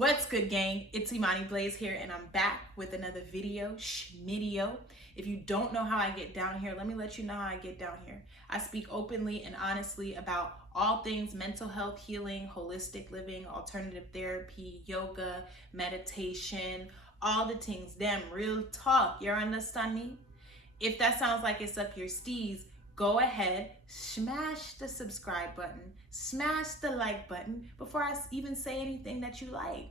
What's good, gang? It's imaniblaize here, and I'm back with another video, schmidio. If you don't know how I get down here, let me let you know how I get down here. I speak openly and honestly about all things mental health, healing, holistic living, alternative therapy, yoga, meditation, all the things. Damn, real talk. You understand me? If that sounds like it's up your steez, go ahead, smash the subscribe button, smash the like button before I even say anything that you like,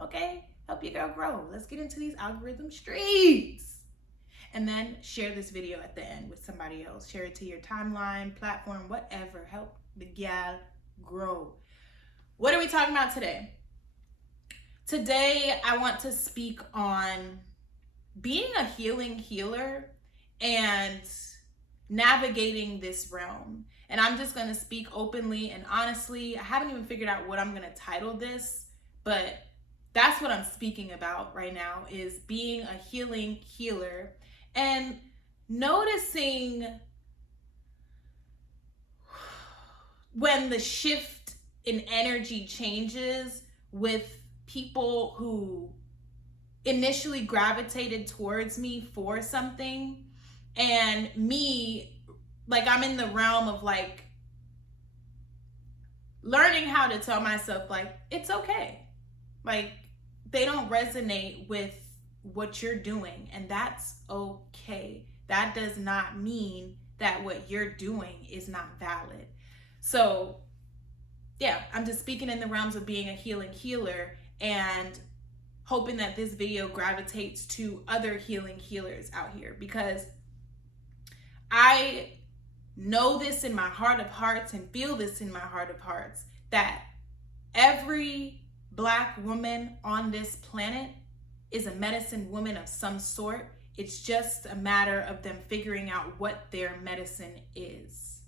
okay? Help your girl grow. Let's get into these algorithm streets. And then share this video at the end with somebody else. Share it to your timeline, platform, whatever. Help the gal grow. What are we talking about today? Today, I want to speak on being a healing healer and navigating this realm. And I'm just going to speak openly and honestly. I haven't even figured out what I'm going to title this, but that's what I'm speaking about right now, is being a healing healer and noticing when the shift in energy changes with people who initially gravitated towards me for something, and me, like, I'm in the realm of like learning how to tell myself, like, it's okay. Like, they don't resonate with what you're doing, and that's okay. That does not mean that what you're doing is not valid. So yeah, I'm just speaking in the realms of being a healing healer and hoping that this video gravitates to other healing healers out here, because I know this in my heart of hearts and feel this in my heart of hearts, that every Black woman on this planet is a medicine woman of some sort. It's just a matter of them figuring out what their medicine is.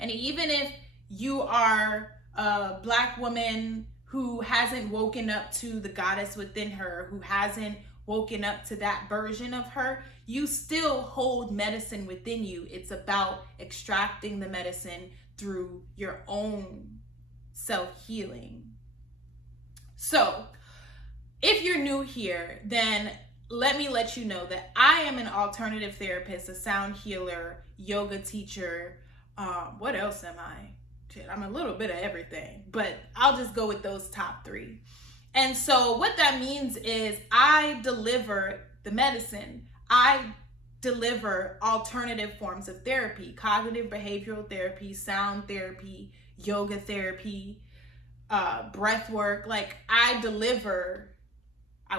And even if you are a Black woman who hasn't woken up to the goddess within her, who hasn't woken up to that version of her, you still hold medicine within you. It's about extracting the medicine through your own self-healing. So if you're new here, then let me let you know that I am an alternative therapist, a sound healer, yoga teacher. What else am I? Shit, I'm a little bit of everything, but I'll just go with those top three. And so what that means is I deliver the medicine. I deliver alternative forms of therapy, cognitive behavioral therapy, sound therapy, yoga therapy, breath work. Like, I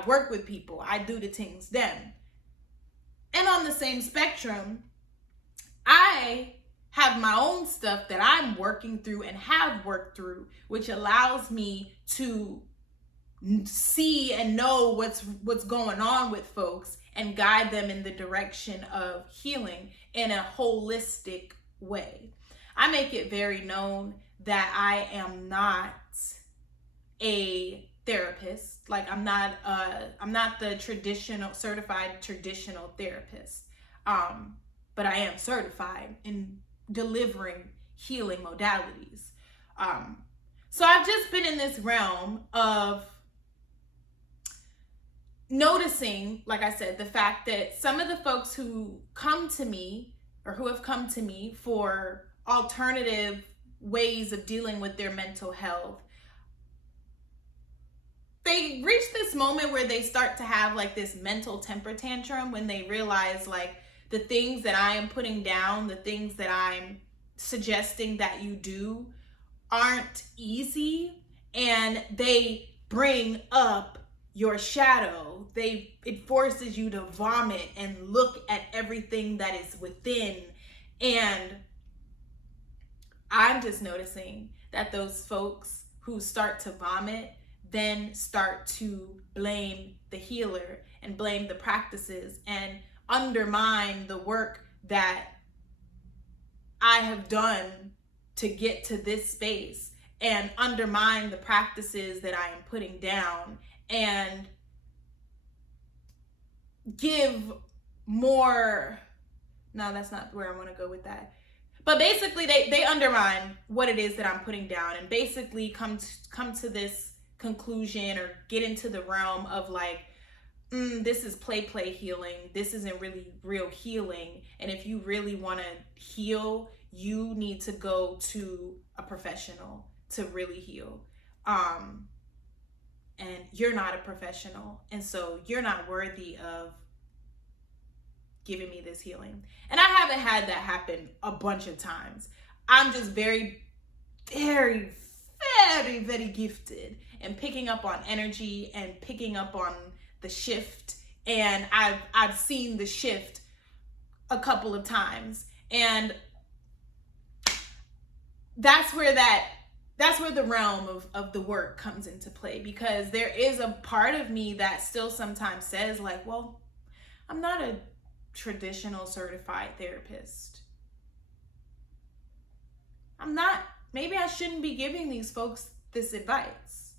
work with people. I do the things them. And on the same spectrum, I have my own stuff that I'm working through and have worked through, which allows me to see and know what's going on with folks and guide them in the direction of healing in a holistic way. I make it very known that I am not a therapist. Like, I'm not the certified traditional therapist. But I am certified in delivering healing modalities. So I've just been in this realm of noticing, like I said, the fact that some of the folks who come to me or who have come to me for alternative ways of dealing with their mental health, they reach this moment where they start to have like this mental temper tantrum when they realize, like, the things that I am putting down, the things that I'm suggesting that you do aren't easy, and they bring up your shadow. It forces you to vomit and look at everything that is within. And I'm just noticing that those folks who start to vomit then start to blame the healer and blame the practices and undermine the work that I have done to get to this space, and undermine the practices that I am putting down, and give more. No, that's not where I want to go with that. But basically they undermine what it is that I'm putting down, and basically come to this conclusion or get into the realm of like, this is play healing. This isn't really real healing. And if you really want to heal, you need to go to a professional to really heal. And you're not a professional. And so you're not worthy of giving me this healing. And I haven't had that happen a bunch of times. I'm just very, very, very, very gifted in picking up on energy and picking up on the shift. And I've seen the shift a couple of times. And that's where the realm of the work comes into play, because there is a part of me that still sometimes says like, well, I'm not a traditional certified therapist. Maybe I shouldn't be giving these folks this advice.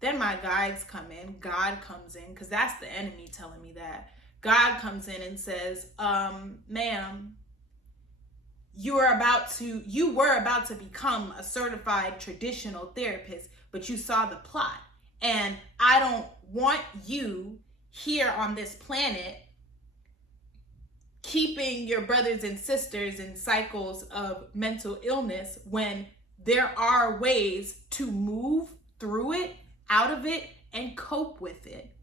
Then my guides come in, God comes in, because that's the enemy telling me that. God comes in and says, ma'am, you were about to become a certified traditional therapist, but you saw the plot. And I don't want you here on this planet keeping your brothers and sisters in cycles of mental illness when there are ways to move through it, out of it, and cope with it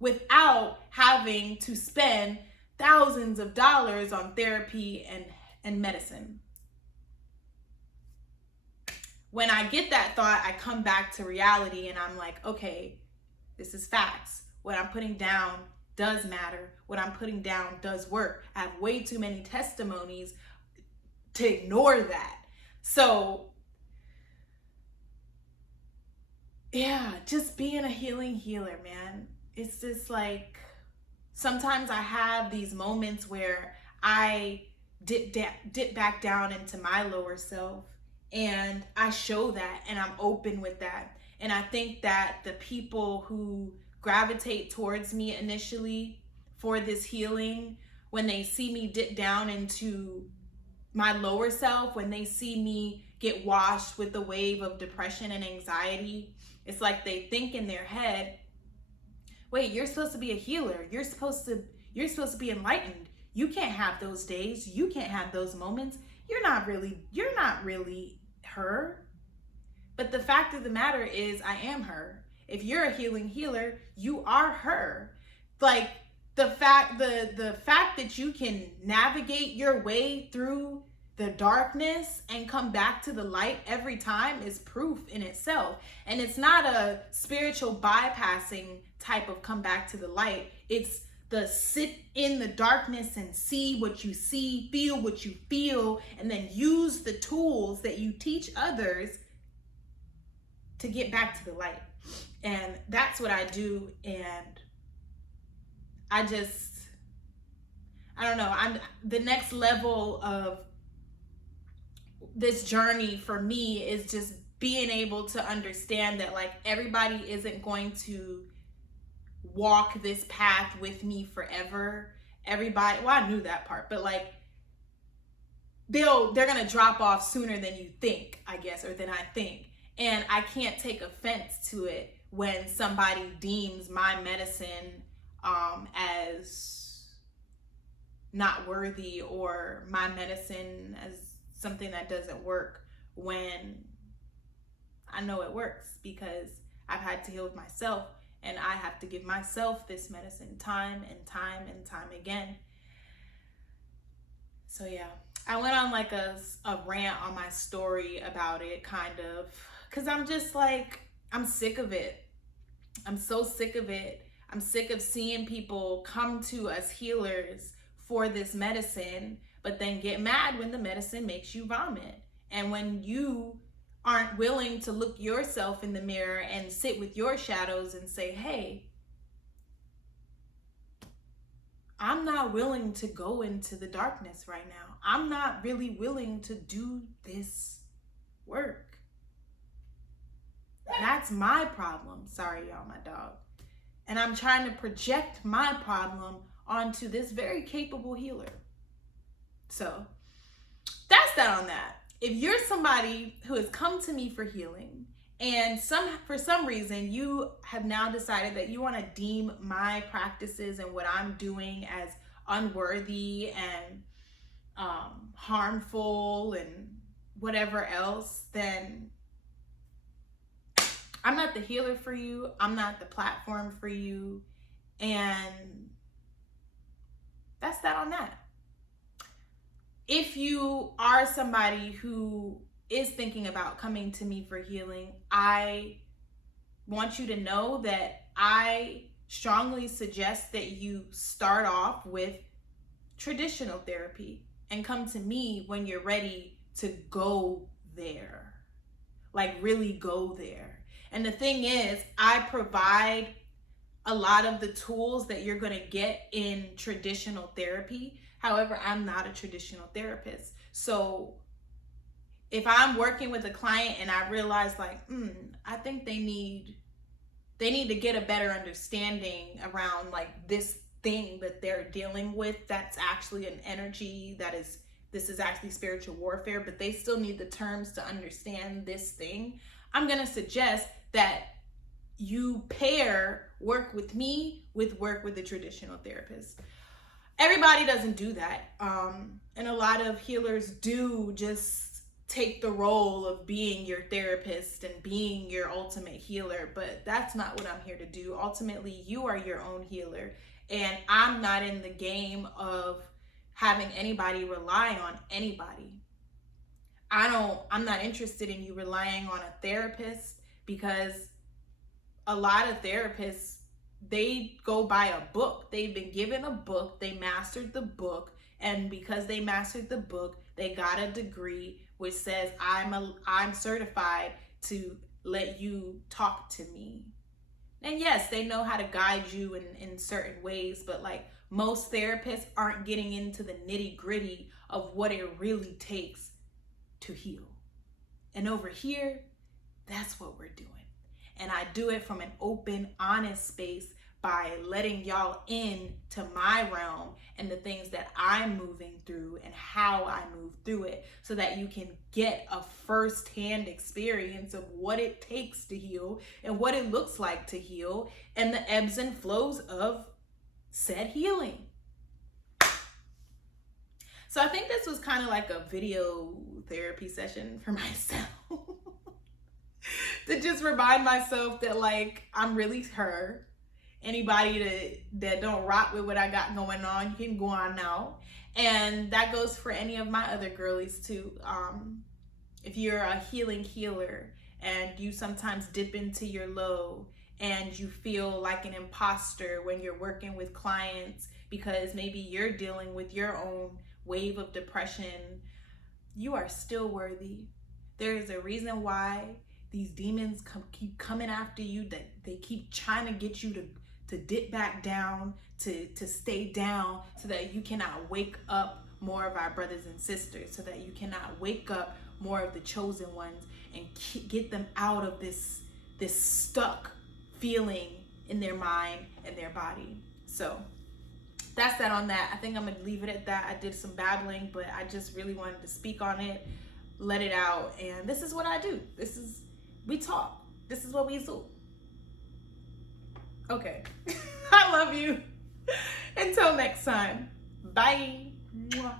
without having to spend thousands of dollars on therapy and medicine. When I get that thought, I come back to reality and I'm like, okay, this is facts. What I'm putting down does matter. What I'm putting down does work. I have way too many testimonies to ignore that. So yeah, just being a healing healer, man. It's just like, sometimes I have these moments where I dip back down into my lower self, and I show that, and I'm open with that. And I think that the people who gravitate towards me initially for this healing, when they see me dip down into my lower self, when they see me get washed with the wave of depression and anxiety, it's like they think in their head, wait, you're supposed to be a healer. You're supposed to be enlightened. You can't have those days. You can't have those moments. You're not really her. But the fact of the matter is, I am her. If you're a healing healer, you are her. Like the fact that you can navigate your way through the darkness and come back to the light every time is proof in itself. And it's not a spiritual bypassing type of come back to the light. It's the sit in the darkness and see what you see, feel what you feel, and then use the tools that you teach others to get back to the light. And that's what I do. And I don't know, the next level of this journey for me is just being able to understand that like everybody isn't going to walk this path with me forever. Everybody, well, I knew that part, but like they're gonna drop off sooner than you think, I guess, or than I think. And I can't take offense to it when somebody deems my medicine as not worthy, or my medicine as something that doesn't work, when I know it works, because I've had to heal myself, and I have to give myself this medicine time and time and time again. So yeah, I went on like a rant on my story about it, kind of, because I'm just like, I'm sick of it. I'm so sick of it. I'm sick of seeing people come to us healers for this medicine, but then get mad when the medicine makes you vomit. And when you aren't willing to look yourself in the mirror and sit with your shadows and say, hey, I'm not willing to go into the darkness right now. I'm not really willing to do this work. That's my problem. Sorry, y'all, my dog. And I'm trying to project my problem onto this very capable healer. So that's that on that. If you're somebody who has come to me for healing And for some reason, you have now decided that you want to deem my practices and what I'm doing as unworthy and harmful and whatever else, then I'm not the healer for you. I'm not the platform for you. And that's that on that. If you are somebody who is thinking about coming to me for healing, I want you to know that I strongly suggest that you start off with traditional therapy and come to me when you're ready to go there. Like really go there. And the thing is, I provide a lot of the tools that you're going to get in traditional therapy. However, I'm not a traditional therapist. So if I'm working with a client and I realize like, I think they need to get a better understanding around like this thing that they're dealing with, that's actually an energy this is actually spiritual warfare, but they still need the terms to understand this thing, I'm going to suggest that you pair work with me with work with a traditional therapist. Everybody doesn't do that. And a lot of healers do just take the role of being your therapist and being your ultimate healer, but that's not what I'm here to do. Ultimately, you are your own healer, and I'm not in the game of having anybody rely on anybody. I'm not interested in you relying on a therapist, because a lot of therapists, they go by a book. They've been given a book, they mastered the book, and because they mastered the book, they got a degree which says I'm certified to let you talk to me. And yes, they know how to guide you in certain ways, but like most therapists aren't getting into the nitty-gritty of what it really takes to heal. And over here, that's what we're doing. And I do it from an open, honest space by letting y'all in to my realm and the things that I'm moving through and how I move through it, so that you can get a first-hand experience of what it takes to heal and what it looks like to heal and the ebbs and flows of said healing. So I think this was kind of like a video therapy session for myself. To just remind myself that like I'm really her. Anybody that don't rock with what I got going on, you can go on now. And that goes for any of my other girlies too. If you're a healing healer and you sometimes dip into your low and you feel like an imposter when you're working with clients because maybe you're dealing with your own wave of depression, you are still worthy. There is a reason why these demons keep coming after you, that they keep trying to get you to dip back down, to stay down, so that you cannot wake up more of our brothers and sisters, so that you cannot wake up more of the chosen ones and get them out of this stuck feeling in their mind and their body. So that's that on that. I think I'm gonna leave it at that. I did some babbling, but I just really wanted to speak on it, let it out, and this is what I do. We talk. This is what we do. Okay. I love you. Until next time. Bye. Mwah.